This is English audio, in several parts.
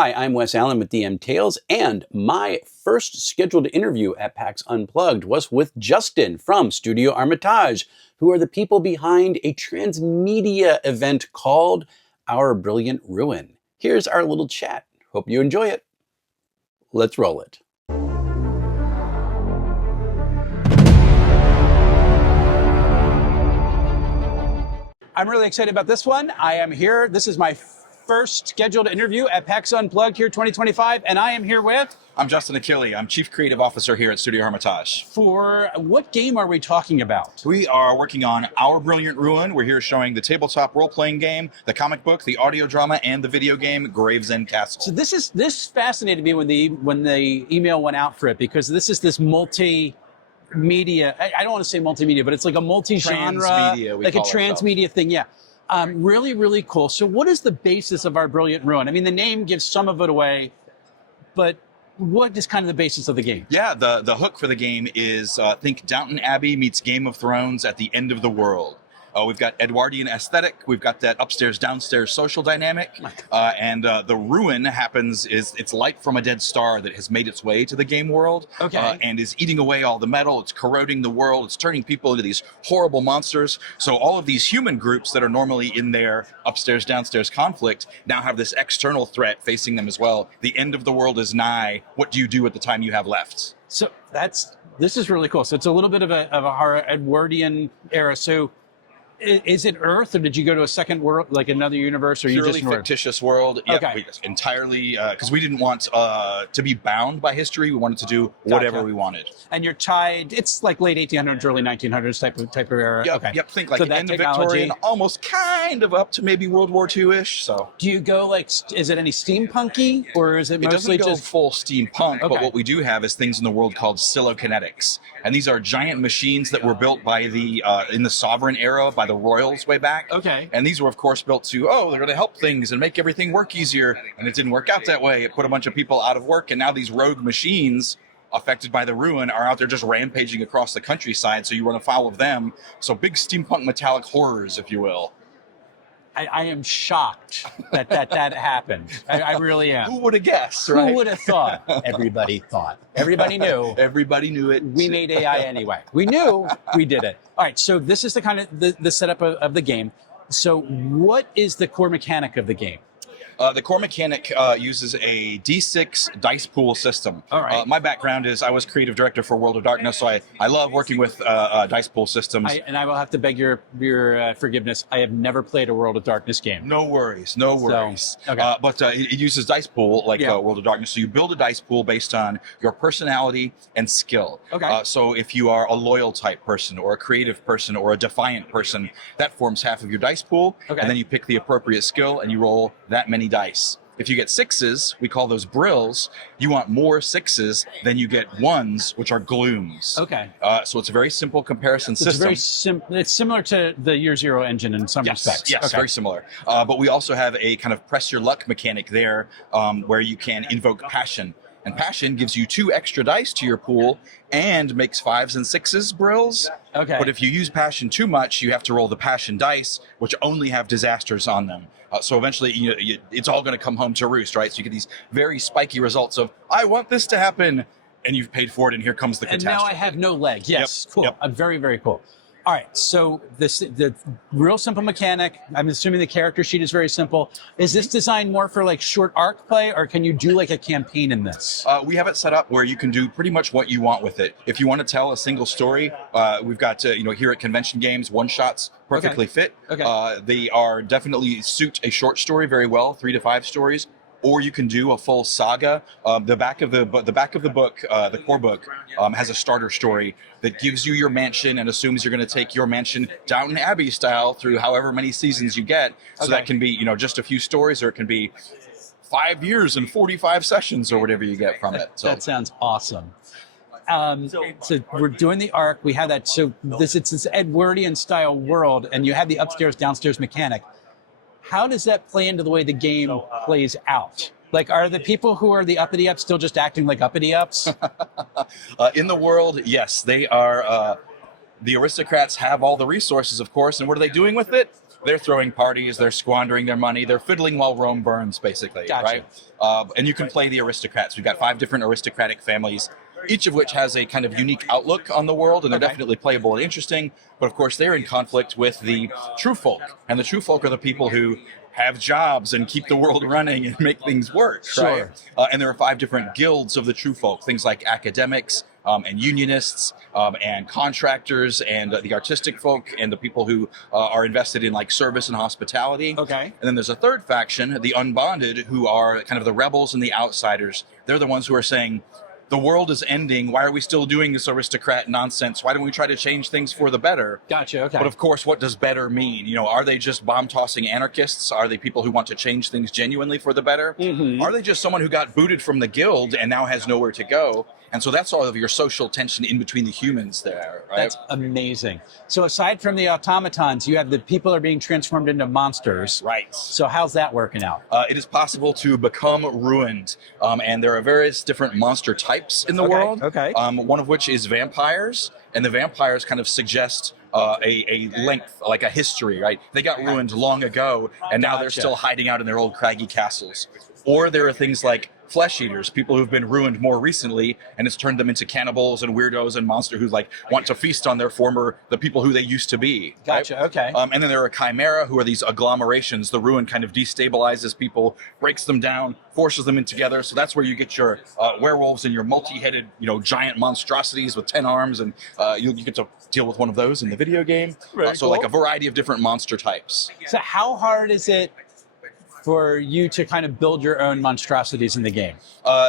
Hi, I'm Wes Allen with DM Tales, and my first scheduled interview at PAX Unplugged was with Justin from Studio Armitage, who are the people behind a transmedia event called Our Brilliant Ruin. Here's our little chat. Hope you enjoy it. Let's roll it. I'm really excited about this one. I am here. This is my first scheduled interview at PAX Unplugged here 2025, and I am here with... I'm Justin Achille. I'm Chief Creative Officer here at Studio Armitage. For what game are we talking about? We are working on Our Brilliant Ruin. We're here showing the tabletop role-playing game, the comic book, the audio drama, and the video game Gravesend Castle. So this fascinated me when the email went out for it, because this is this multimedia, I don't want to say multimedia, but it's like a multi-genre, Transmedia, like a transmedia thing, yeah. Really, really cool. So what is the basis of Our Brilliant Ruin? I mean, the name gives some of it away, but what is kind of the basis of the game? Yeah, the hook for the game is think Downton Abbey meets Game of Thrones at the end of the world. We've got Edwardian aesthetic, we've got that upstairs-downstairs social dynamic, and the ruin it's light from a dead star that has made its way to the game world, and is eating away all the metal, it's corroding the world, it's turning people into these horrible monsters. So all of these human groups that are normally in their upstairs-downstairs conflict now have this external threat facing them as well. The end of the world is nigh. What do you do with the time you have left? So this is really cool. So it's a little bit of a horror Edwardian era. So is it Earth, or did you go to a second world, like another universe, or you just fictitious world? Yeah, entirely, because we didn't want to be bound by history. We wanted to do whatever we wanted. And you're tied. It's like late 1800s, early 1900s type of era. Yep. Think like end of Victorian, almost kind of up to maybe World War II-ish. So do you go like? Is it any steampunky, or is it mostly doesn't go just full steampunk? But what we do have is things in the world called syllokinetics, and these are giant machines that were built by the in the Sovereign era by the royals way back. And these were, of course, built to, they're going to help things and make everything work easier. And it didn't work out that way. It put a bunch of people out of work. And now these rogue machines affected by the ruin are out there just rampaging across the countryside. So you run afoul of them. So big steampunk metallic horrors, if you will. I am shocked that happened. I really am. Who would have guessed, right? Who would have thought? Everybody thought. Everybody knew. Everybody knew it. We made AI anyway. We knew. We did it. All right, so this is the kind of the setup of the game. So what is the core mechanic of the game? The core mechanic uses a D6 dice pool system. All right. My background is I was creative director for World of Darkness, so I love working with dice pool systems. And I will have to beg your forgiveness. I have never played a World of Darkness game. No worries, no worries. So, but it uses dice pool like World of Darkness. So you build a dice pool based on your personality and skill. So if you are a loyal type person or a creative person or a defiant person, that forms half of your dice pool. And then you pick the appropriate skill and you roll that many dice. If you get sixes, we call those brills. You want more sixes than you get ones, which are glooms. So it's a very simple comparison system. It's similar to the Year Zero engine in some respects. Yes, very similar. But we also have a kind of press your luck mechanic there, where you can invoke passion. And passion gives you 2 extra dice to your pool and makes 5s and 6s brills. But if you use passion too much, you have to roll the passion dice, which only have disasters on them. So eventually, it's all going to come home to roost, right? So you get these very spiky results of, I want this to happen, and you've paid for it, and here comes the catastrophe. And now I have no leg. Yes, cool. Very, very cool. All right, so the real simple mechanic, I'm assuming the character sheet is very simple. Is this designed more for like short arc play, or can you do like a campaign in this? We have it set up where you can do pretty much what you want with it. If you want to tell a single story, we've got, here at Convention Games, one-shots perfectly fit. They are definitely suit a short story very well, 3 to 5 stories. Or you can do a full saga. The back of the book, the core book, has a starter story that gives you your mansion and assumes you're going to take your mansion Downton Abbey style through however many seasons you get. So that can be, just a few stories, or it can be 5 years and 45 sessions, or whatever you get from it. So. That sounds awesome. So we're doing the arc. We have that. So it's this Edwardian style world, and you have the upstairs downstairs mechanic. How does that play into the way the game plays out? Like, are the people who are the uppity ups still just acting like uppity ups? In the world, yes, they are. The aristocrats have all the resources, of course, and what are they doing with it? they're throwing parties, they're squandering their money, they're fiddling while Rome burns, basically, Gotcha. right? And you can play the aristocrats. We've got 5 different aristocratic families, each of which has a kind of unique outlook on the world, and they're definitely playable and interesting. But of course, they're in conflict with the true folk, and the true folk are the people who have jobs and keep the world running and make things work, right? And there are 5 different guilds of the true folk, things like academics, and unionists, and contractors, and the artistic folk, and the people who are invested in like service and hospitality. And then there's a 3rd faction, the unbonded, who are kind of the rebels and the outsiders. They're the ones who are saying, the world is ending. Why are we still doing this aristocrat nonsense? Why don't we try to change things for the better? But of course, what does better mean? You know, are they just bomb-tossing anarchists? Are they people who want to change things genuinely for the better? Are they just someone who got booted from the guild and now has nowhere to go? And so that's all of your social tension in between the humans there, right? That's amazing. So aside from the automatons, you have the people are being transformed into monsters. Right. So how's that working out? It is possible to become ruined, and there are various different monster types in the world. One of which is vampires, and the vampires kind of suggest a length, like a history, right? They got ruined long ago, and now they're still hiding out in their old craggy castles. Or there are things like flesh eaters, people who've been ruined more recently, and it's turned them into cannibals and weirdos and monsters who like want to feast on the people who they used to be. Right? And then there are chimera, who are these agglomerations. The ruin kind of destabilizes people, breaks them down, forces them in together. So that's where you get your werewolves and your multi-headed, giant monstrosities with 10 arms, and you get to deal with one of those in the video game. So like a variety of different monster types. So how hard is it for you to kind of build your own monstrosities in the game?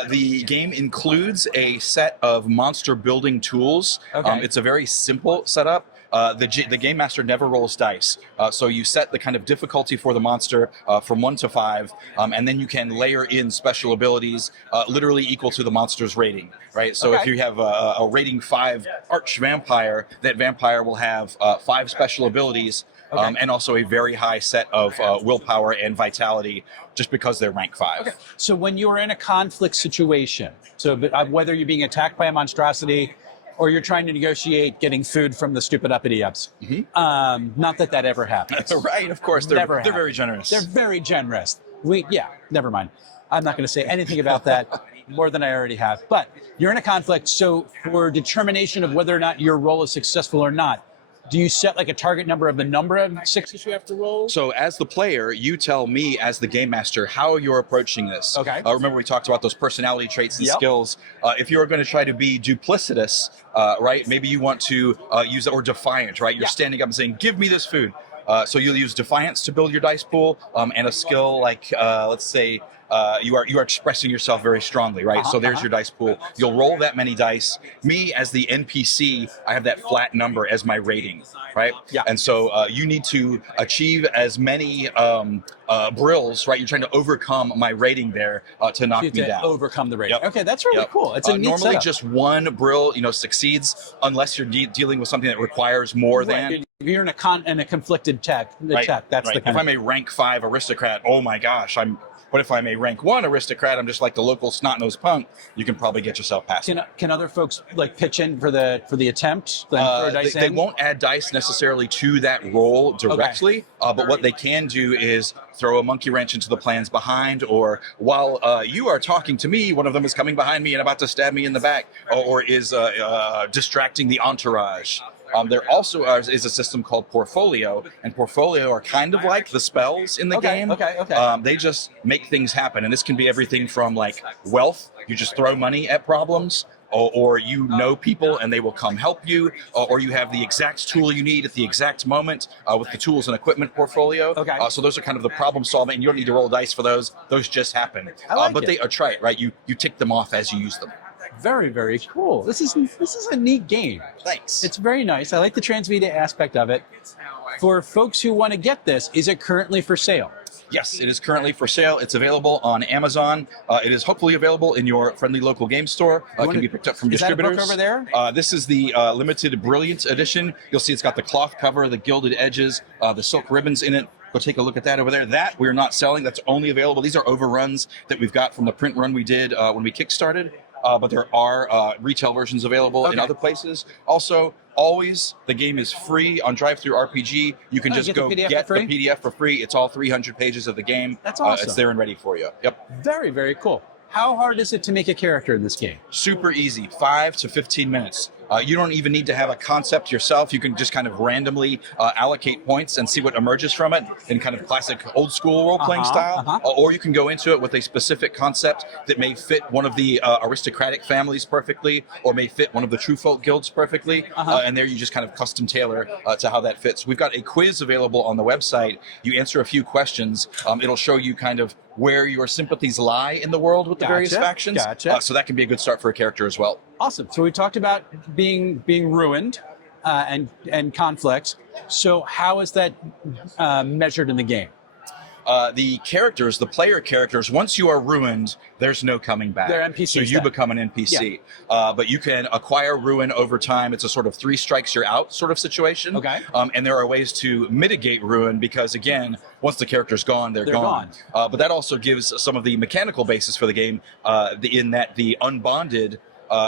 The game includes a set of monster building tools. It's a very simple setup. The game master never rolls dice. So you set the kind of difficulty for the monster from 1 to 5, and then you can layer in special abilities literally equal to the monster's rating, right? So if you have a rating 5 arch vampire, that vampire will have 5 special abilities, and also a very high set of willpower and vitality, just because they're rank 5. So when you are in a conflict situation, so whether you're being attacked by a monstrosity or you're trying to negotiate getting food from the stupid uppity-ups, not that that ever happens. Right, of course. They're very generous. They're very generous. Never mind. I'm not going to say anything about that more than I already have. But you're in a conflict, so for determination of whether or not your roll is successful or not, do you set like a target number of the number of 6s you have to roll? So as the player, you tell me as the game master how you're approaching this. Remember we talked about those personality traits and skills. If you're going to try to be duplicitous, right, maybe you want to use, or defiant, right? You're standing up and saying, give me this food. So you'll use defiance to build your dice pool, and a skill like, let's say, you are expressing yourself very strongly, right? So there's your dice pool. You'll roll that many dice. Me, as the NPC, I have that flat number as my rating, right? And so you need to achieve as many brills, right? You're trying to overcome my rating there to knock me down. Overcome the rating. Okay, that's really cool. It's a neat normally setup. just one brill, succeeds unless you're dealing with something that requires more than. If you're in a conflicted tech, that's the kind If I'm a rank 5 aristocrat, oh my gosh, But if I'm a rank 1 aristocrat, I'm just like the local snot-nosed punk, you can probably get yourself past it. Can other folks like pitch in for the attempt? Throw dice they in? won't add dice necessarily to that roll directly, but what they can do is throw a monkey wrench into the plans behind, or while you are talking to me, one of them is coming behind me and about to stab me in the back, or is distracting the entourage. There also is a system called Portfolio, and Portfolio are kind of like the spells in the game. They just make things happen, and this can be everything from like wealth, you just throw money at problems, or you know people and they will come help you, or you have the exact tool you need at the exact moment with the tools and equipment portfolio. So those are kind of the problem solving, and you don't need to roll dice for those. Those just happen. But they are trite, right? You tick them off as you use them. Very, very cool. This is a neat game. Thanks. It's very nice. I like the transmedia aspect of it. For folks who want to get this, is it currently for sale? Yes, it is currently for sale. It's available on Amazon. It is hopefully available in your friendly local game store. It can be picked up from distributors. Is that a book over there? This is the limited Brilliant edition. You'll see it's got the cloth cover, the gilded edges, the silk ribbons in it. Go take a look at that over there. That we're not selling. That's only available. These are overruns that we've got from the print run we did when we kickstarted. but there are retail versions available in other places. Also, always, the game is free on Drive-Thru RPG. You can just go get the PDF for free. It's all 300 pages of the game. That's awesome. It's there and ready for you. Yep. Very, very cool. How hard is it to make a character in this game? Super easy, 5 to 15 minutes. You don't even need to have a concept yourself. You can just kind of randomly allocate points and see what emerges from it in kind of classic old school role-playing style. Or you can go into it with a specific concept that may fit one of the aristocratic families perfectly, or may fit one of the true folk guilds perfectly. And there you just kind of custom tailor to how that fits. We've got a quiz available on the website. You answer a few questions. It'll show you kind of where your sympathies lie in the world with the various factions. So that can be a good start for a character as well. Awesome. So we talked about being ruined and conflicts. So how is that measured in the game? The characters, the player characters, once you are ruined, there's no coming back. They're NPCs. So you become an NPC. Yeah. But you can acquire ruin over time. It's a sort of 3 strikes, you're out sort of situation. Okay. And there are ways to mitigate ruin because, again, once the character's gone, they're gone. But that also gives some of the mechanical basis for the game in that the unbonded,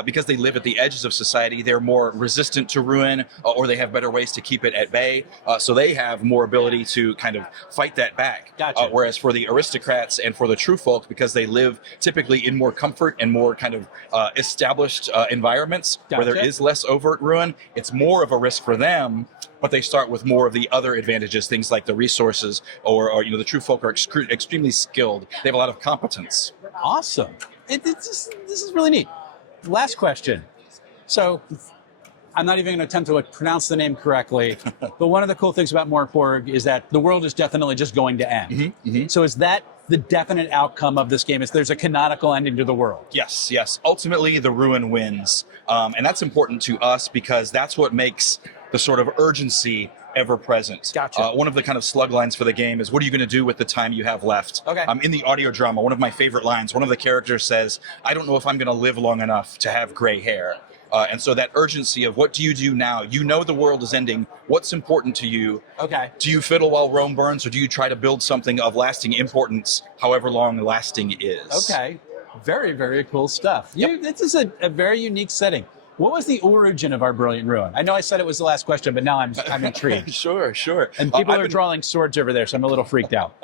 because they live at the edges of society, they're more resistant to ruin, or they have better ways to keep it at bay. So they have more ability to kind of fight that back. Whereas for the aristocrats and for the true folk, because they live typically in more comfort and more kind of established environments where there is less overt ruin, it's more of a risk for them. But they start with more of the other advantages, things like the resources, or the true folk are extremely skilled. They have a lot of competence. Awesome. This is really neat. Last question. So, I'm not even going to attempt to pronounce the name correctly, but one of the cool things about Mrblahface is that the world is definitely just going to end. So is that the definite outcome of this game? Is there's a canonical ending to the world? Yes. Ultimately, the ruin wins. And that's important to us because that's what makes the sort of urgency ever present. One of the kind of slug lines for the game is, what are you going to do with the time you have left? In the audio drama, one of my favorite lines, one of the characters says, I don't know if I'm going to live long enough to have gray hair. And so that urgency of what do you do now? You know the world is ending. What's important to you? Do you fiddle while Rome burns, or do you try to build something of lasting importance, however long lasting is? Very, very cool stuff. This is a very unique setting. What was the origin of our brilliant ruin? I know I said it was the last question, but now I'm intrigued. Sure. And people are drawing swords over there, so I'm a little freaked out.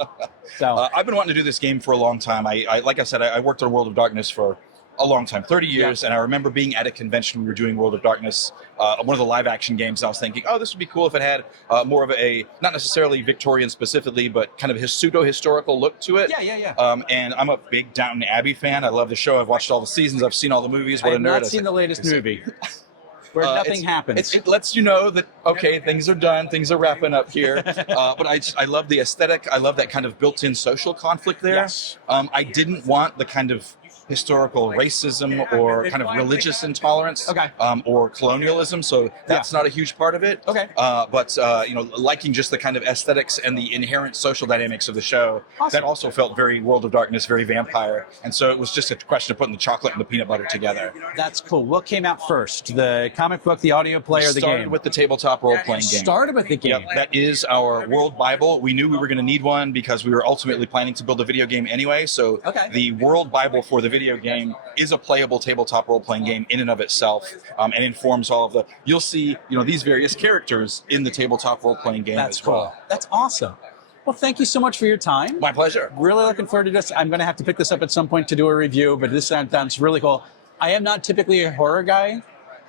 So I've been wanting to do this game for a long time. Like I said, I worked on World of Darkness for a long time, 30 years, and I remember being at a convention, we were doing World of Darkness, one of the live action games, and I was thinking, oh, this would be cool if it had more of a, not necessarily Victorian specifically, but kind of a pseudo-historical look to it. And I'm a big Downton Abbey fan. I love the show. I've watched all the seasons. I've seen all the movies. What a nerd. I've not seen the latest movie. Where nothing happens. It lets you know that, okay, things are done, things are wrapping up here. But I love the aesthetic. I love that kind of built-in social conflict there. I didn't want the kind of historical racism or kind of religious intolerance or colonialism, so that's not a huge part of it. But liking just the kind of aesthetics and the inherent social dynamics of the show, that also felt very World of Darkness, very vampire, and so it was just a question of putting the chocolate and the peanut butter together. That's cool. What came out first, the comic book, the audio play, or the game? Started with the tabletop role-playing game. Started with the game. That is our world Bible. We knew we were going to need one because we were ultimately planning to build a video game anyway, so the world Bible for the video game is a playable tabletop role-playing game in and of itself, and informs all of the, you'll see, these various characters in the tabletop role-playing game as well. That's awesome. Well, thank you so much for your time. My pleasure. Really looking forward to this. I'm going to have to pick this up at some point to do a review, but this sounds really cool. I am not typically a horror guy,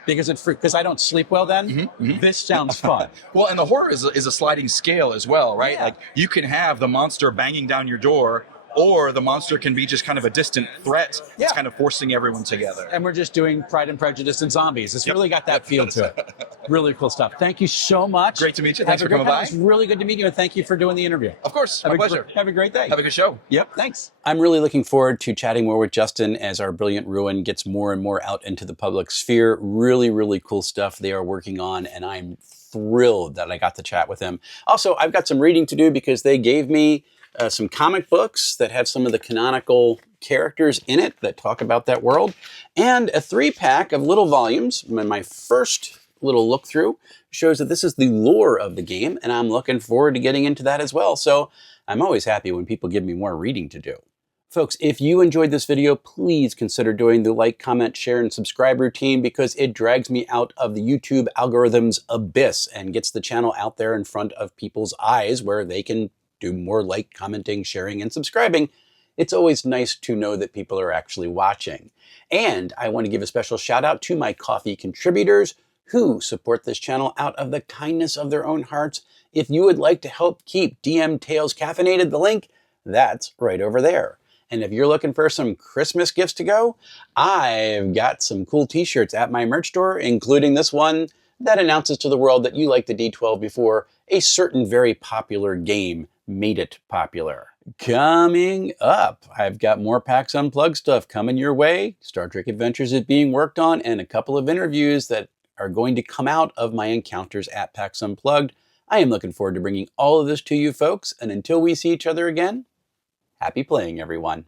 because I don't sleep well then. This sounds fun. Well, and the horror is a sliding scale as well, right? Like, you can have the monster banging down your door, or the monster can be just kind of a distant threat that's kind of forcing everyone together. And we're just doing Pride and Prejudice and zombies. It's really got that feel to it. Really cool stuff. Thank you so much. Great to meet you. Thanks for coming by. It's really good to meet you, and thank you for doing the interview. Of course. My pleasure. Have a great day. Have a good show. Yep. Thanks. I'm really looking forward to chatting more with Justin as our Brilliant Ruin gets more and more out into the public sphere. Really, really cool stuff they are working on, and I'm thrilled that I got to chat with him. Also, I've got some reading to do because they gave me some comic books that have some of the canonical characters in it that talk about that world, and a 3-pack of little volumes. My first little look through shows that this is the lore of the game, and I'm looking forward to getting into that as well. So I'm always happy when people give me more reading to do. Folks, if you enjoyed this video, please consider doing the like, comment, share, and subscribe routine because it drags me out of the YouTube algorithm's abyss and gets the channel out there in front of people's eyes where they can do more like, commenting, sharing, and subscribing. It's always nice to know that people are actually watching. And I want to give a special shout out to my coffee contributors who support this channel out of the kindness of their own hearts. If you would like to help keep DM Tales caffeinated, the link, that's right over there. And if you're looking for some Christmas gifts to go, I've got some cool t-shirts at my merch store, including this one that announces to the world that you like the D12 before a certain very popular game made it popular. Coming up, I've got more PAX Unplugged stuff coming your way. Star Trek Adventures is being worked on, and a couple of interviews that are going to come out of my encounters at PAX Unplugged. I am looking forward to bringing all of this to you folks, and until we see each other again, happy playing, everyone.